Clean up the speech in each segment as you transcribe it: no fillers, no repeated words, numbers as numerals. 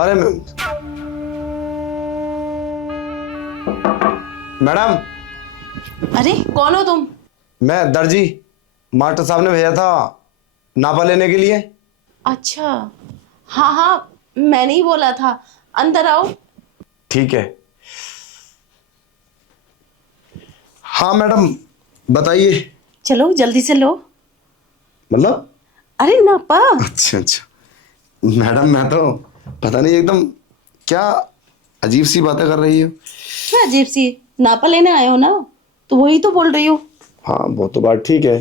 अरे मैडम। अरे कौन हो तुम? मैं दर्जी, मास्टर साहब ने भेजा था नापा लेने के लिए। अच्छा, हाँ हाँ, मैंने ही बोला था। अंदर आओ। ठीक है। हाँ मैडम, बताइए। चलो जल्दी से लो। मतलब? अरे नापा। अच्छा अच्छा। मैडम मैं तो पता नहीं एकदम क्या अजीब सी बातें कर रही हो। क्या अजीब सी? नापा लेने आए हो ना, तो वही तो बोल रही हो। हाँ वो तो बात ठीक है।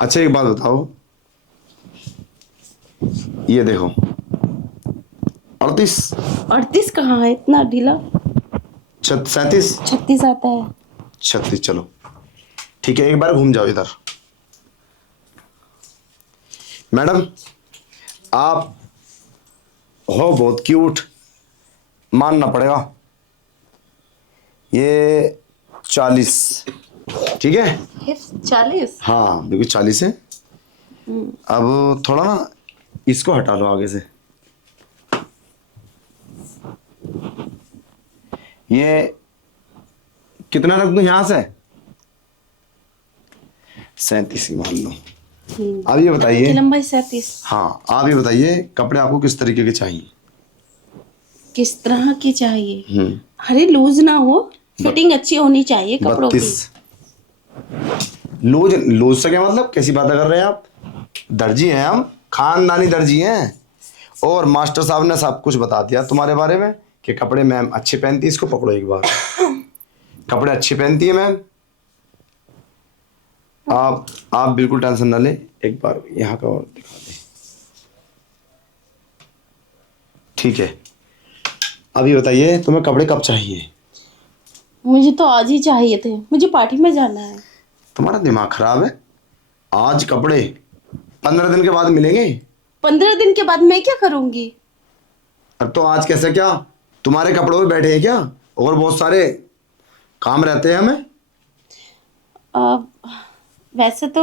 अच्छा एक बात बताओ, ये देखो 38, 38 कहाँ है? इतना ढीला। 37, 36 आता है। 36। चलो ठीक है, एक बार घूम जाओ इधर। मैडम आप हो बहुत क्यूट, मानना पड़ेगा। ये 40 ठीक है। फिर 40। हाँ बिल्कुल 40 है। अब थोड़ा ना इसको हटा लो आगे से। ये कितना रख दूं यहाँ से? 37 ही मान लो। अब ये की बताइए। लंबाई 37। हाँ आप ये बताइए, कपड़े आपको किस तरीके के चाहिए? किस तरह की चाहिए? हम्म। अरे लूज ना हो, फिटिंग अच्छी होनी चाहिए कपड़ों 32। की। लूज लूज से क्या मतलब, कैसी बातें कर रहे हैं आप? दर्जी हैं हम, खानदानी दर्जी हैं। और मास्टर साहब ने सब कुछ बता दिया तुम्हारे बारे में कि कपड़े मैम अच्छे पहनती है। इसको पकड़ो एक बार। कपड़े अच्छे पहनती है मैम। आप बिल्कुल टेंशन ना लें, एक बार यहाँ का और दिखा दें। ठीक है। अभी बताइए तुम्हें कपड़े कब चाहिए? मुझे तो आज ही चाहिए थे, मुझे पार्टी में जाना है। तुम्हारा दिमाग खराब है। आज कपड़े 15 दिन के बाद मिलेंगे। 15 दिन के बाद मैं क्या करूंगी? अब तो आज कैसे क्या, तुम्हारे कपड़ों में बैठे हैं क्या? और बहुत सारे काम रहते हैं हमें। अब वैसे तो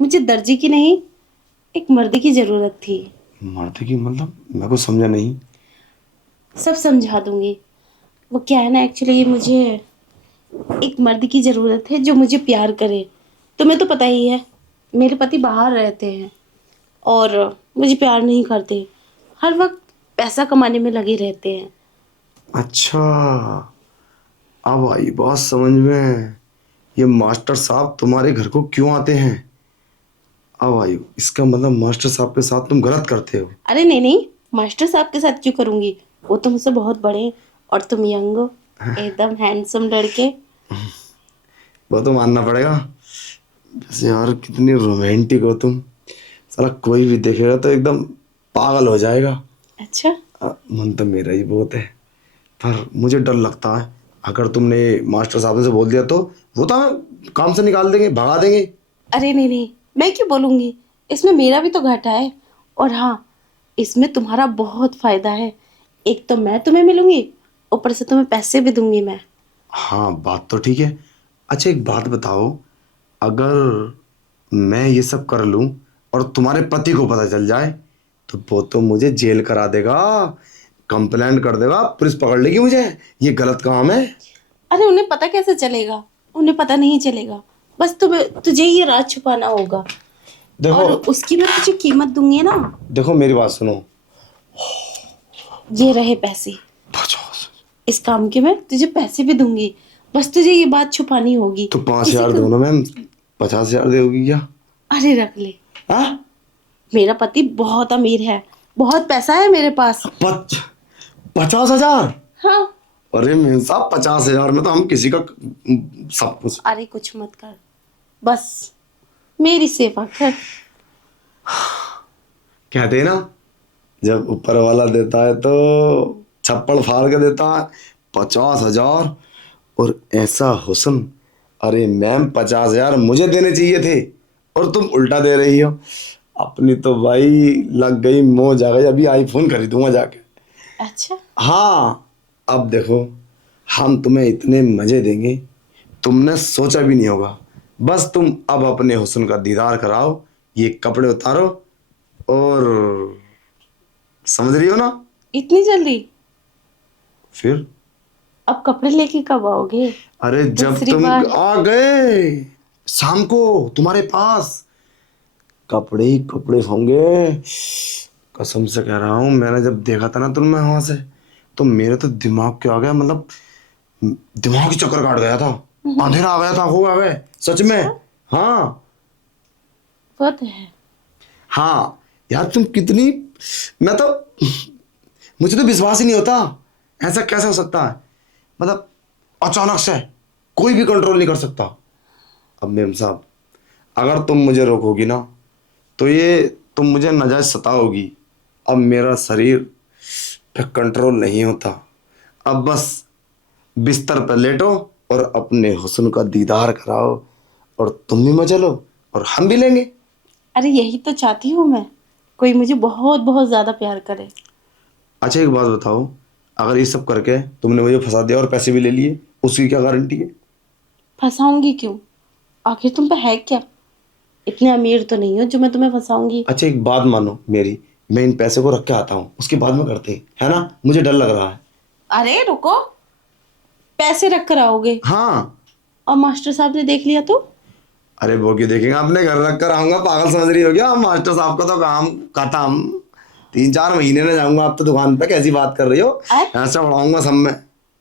मुझे दर्जी की नहीं, एक मर्द की जरूरत थी। मर्द की मतलब, मैं कुछ समझा नहीं। सब समझा दूंगी। वो क्या है ना, एक्चुअली मुझे एक मर्द की जरूरत है जो मुझे प्यार करे। तुम्हें तो पता ही है, मेरे पति बाहर रहते हैं और मुझे प्यार नहीं करते। हर वक्त पैसा कमाने में लगे रहते हैं। अच्छा, अब आई बात समझ में। ये मास्टर साहब तुम्हारे घर को क्यों आते हैं? अब आई, इसका मतलब मास्टर साहब के साथ तुम गलत करते हो। अरे नहीं नहीं, मास्टर साहब के साथ क्यों करूंगी? वो तो मुझसे बहुत बड़े हैं और तुम यंग हो, एकदम हैंडसम लड़के। वो तो मानना पड़ेगा। वैसे यार कितनी रोमांटिक हो तुम। साला कोई भी देखेगा तो एकदम पागल हो जाएगा। अच्छा। मन तो मेरा ही बहुत है, पर मुझे डर लगता है अगर तुमने मास्टर साहब से बोल दिया तो वो तो हमें काम से निकाल देंगे, भगा देंगे। अरे नहीं नहीं, मैं क्यों बोलूंगी? इसमें मेरा भी तो घाटा है। और हाँ, इसमें तुम्हारा बहुत फायदा है। एक तो मैं तुम्हें मिलूंगी, ऊपर से तुम्हें पैसे भी दूंगी मैं। हाँ बात तो ठीक है। अच्छा एक बात बताओ, अगर मैं ये सब कर लूं और तुम्हारे पति को पता चल जाए तो वो तो मुझे जेल करा देगा, कंप्लेंट कर देगा, पुलिस पकड़ लेगी मुझे। ये गलत काम है। अरे उन्हें पता कैसे चलेगा? उन्हें पता नहीं चलेगा। बस तुम्हें तुझे ये राज छुपाना होगा। देखो और उसकी मैं तुझे कीमत दूंगी ना। देखो मेरी बात सुनो। ये रहे पैसे। 50। इस काम के मैं तुझे पैसे भी दूंगी। बस तुझे ये बात छुपानी होगी। तो पांच किसी हजार को। दो ना मैम, 50,000 दोगी क्या? अरे रख ले। हाँ? मेरा पति बहुत अमीर है, बहुत पैसा है मेरे पास। 50,000? हाँ। अरे मेम साहब 50,000 में तो हम किसी का सब कुछ। अरे कुछ मत कर, बस मेरी सेवा कर। कहते हैं ना, जब ऊपर वाला देता है तो छप्पड़ फाड़ के देता है। 50,000 और ऐसा हुस्न। अरे मैम 50,000 मुझे देने चाहिए थे और तुम उल्टा दे रही हो। अपनी तो भाई लग गई मौज आ गई, अभी आईफोन खरीदूंगा जाके। अच्छा। हाँ अब देखो, हम तुम्हें इतने मजे देंगे तुमने सोचा भी नहीं होगा। बस तुम अब अपने हुस्न का दीदार कराओ, ये कपड़े उतारो और, समझ रही हो ना? इतनी जल्दी? फिर अब कपड़े लेके कब आओगे? अरे जब दूसरी तुम बार। आ गए शाम को तुम्हारे पास, कपड़े ही कपड़े होंगे। कसम से कह रहा हूं, मैंने जब देखा था ना तुम्हें वहां से, तो मेरे तो दिमाग क्या आ गया, मतलब दिमाग की चक्कर काट गया था, अंधेरा आ गया था, हो आ गए सच में। अच्छा, हाँ वो तो है। हाँ यार, तुम कितनी, मैं तो, मुझे तो विश्वास ही नहीं होता, ऐसा कैसे हो सकता है, मतलब अचानक से कोई भी कंट्रोल नहीं कर सकता। अब मेम साहब, अगर तुम मुझे रोकोगी ना, तो ये तुम मुझे नाजायज सताओगी। अब मेरा शरीर पे कंट्रोल नहीं होता। अब बस बिस्तर पर लेटो और अपने हुस्न का दीदार कराओ, और तुम भी मजा लो और हम भी लेंगे। अरे यही तो चाहती हूँ मैं, कोई मुझे बहुत बहुत ज्यादा प्यार करे। अच्छा एक बात बताओ, अगर ये सब करके तुमने मुझे फंसा दिया और पैसे भी ले लिए, उसकी क्या गारंटी है? फंसाऊंगी क्यों? आखिर तुम पे है क्या? इतने अमीर तो नहीं हो जो मैं तुम्हें फंसाऊंगी। अच्छा एक बात मानो मेरी, मैं इन पैसे को रख के आता हूँ, उसके बाद में करते हैं, है ना? मुझे डर लग रहा है। अरे रुको, पैसे रख कर आओगे हाँ। और मास्टर साहब ने देख लिया तो? अरे वो क्यों देखेंगे, अपने घर रख कर आऊंगा, पागल समझ रही हो क्या? मास्टर साहब का तो काम खत्म, 3-4 महीने में जाऊंगा। आप तो दुकान पे कैसी बात कर रही हो, अरे ऐसा बढ़ाऊंगा सब में।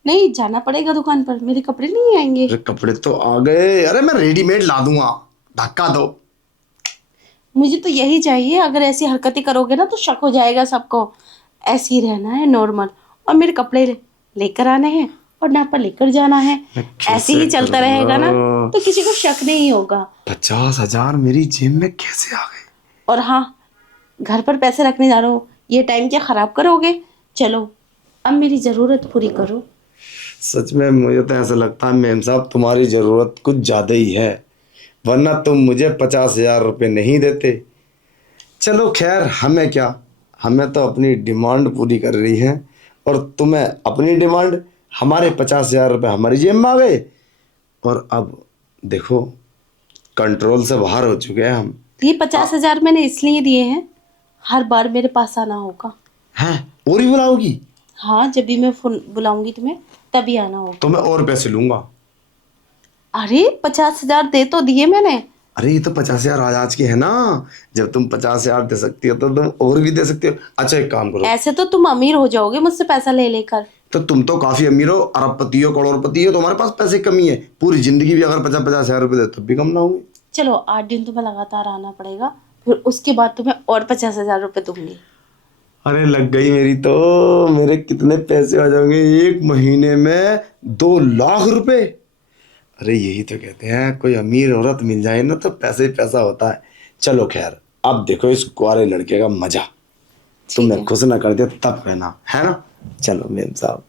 नहीं, जाना पड़ेगा दुकान पर, मेरे कपड़े नहीं आएंगे। अरे कपड़े तो आ गए, अरे मैं रेडीमेड ला दूंगा, धक्का दो। मुझे तो यही चाहिए, अगर ऐसी हरकतें करोगे ना तो शक हो जाएगा सबको। ऐसे ही रहना है नॉर्मल, और मेरे कपड़े लेकर आने हैं और नापा लेकर जाना है। मैं ऐसे कैसे ही चलता रहेगा ना करूंगा? तो किसी को शक नहीं होगा। 50,000 मेरी जेब में कैसे आ गए? और हाँ, घर पर पैसे रखने जा रहा हूँ, ये टाइम क्या खराब करोगे? चलो अब मेरी जरूरत पूरी करो। सच में मुझे तो ऐसा लगता है मेम साहब, तुम्हारी जरूरत कुछ ज्यादा ही है, वरना तुम मुझे 50,000 रुपये नहीं देते। चलो खैर, हमें क्या, हमें तो अपनी डिमांड पूरी कर रही है, और तुम्हें अपनी डिमांड, हमारे 50,000 रुपये हमारी जेब में आ गए, और अब देखो कंट्रोल से बाहर हो चुके हैं हम। ये 50,000 मैंने इसलिए दिए हैं, हर बार मेरे पास आना होगा। हैं? और ही बुलाओगी? हाँ, जब भी मैं फोन बुलाऊंगी तुम्हें तभी आना होगा। तो मैं और पैसे लूंगा। अरे 50,000 दे तो दिए मैंने। अरे ये तो 50,000 आज की है ना, जब तुम 50,000 दे सकती हो तो तुम और भी दे सकती हो। अच्छा एक काम करो, ऐसे तो तुम अमीर हो जाओगे मुझसे पैसा ले लेकर। तो तुम तो काफी अमीर हो, अरबपति हो, करोड़पति हो, तुम्हारे पास पैसे की कमी है, पूरी जिंदगी भी अगर 50-50,000 रुपये दे तब भी कम ना होंगे। चलो 8 दिन तुम्हें लगातार आना पड़ेगा, फिर उसके बाद तुम्हें और 50,000 रुपये दूंगी। अरे लग गई मेरी तो, मेरे कितने पैसे आ जाएंगे एक महीने में, 2 लाख रुपए। अरे यही तो कहते हैं, कोई अमीर औरत मिल जाए ना तो पैसे ही पैसा होता है। चलो खैर, अब देखो इस कुआरे लड़के का मजा, ठीक तुमने है। खुश ना कर दिया तब कहना, है ना? चलो मेम साहब।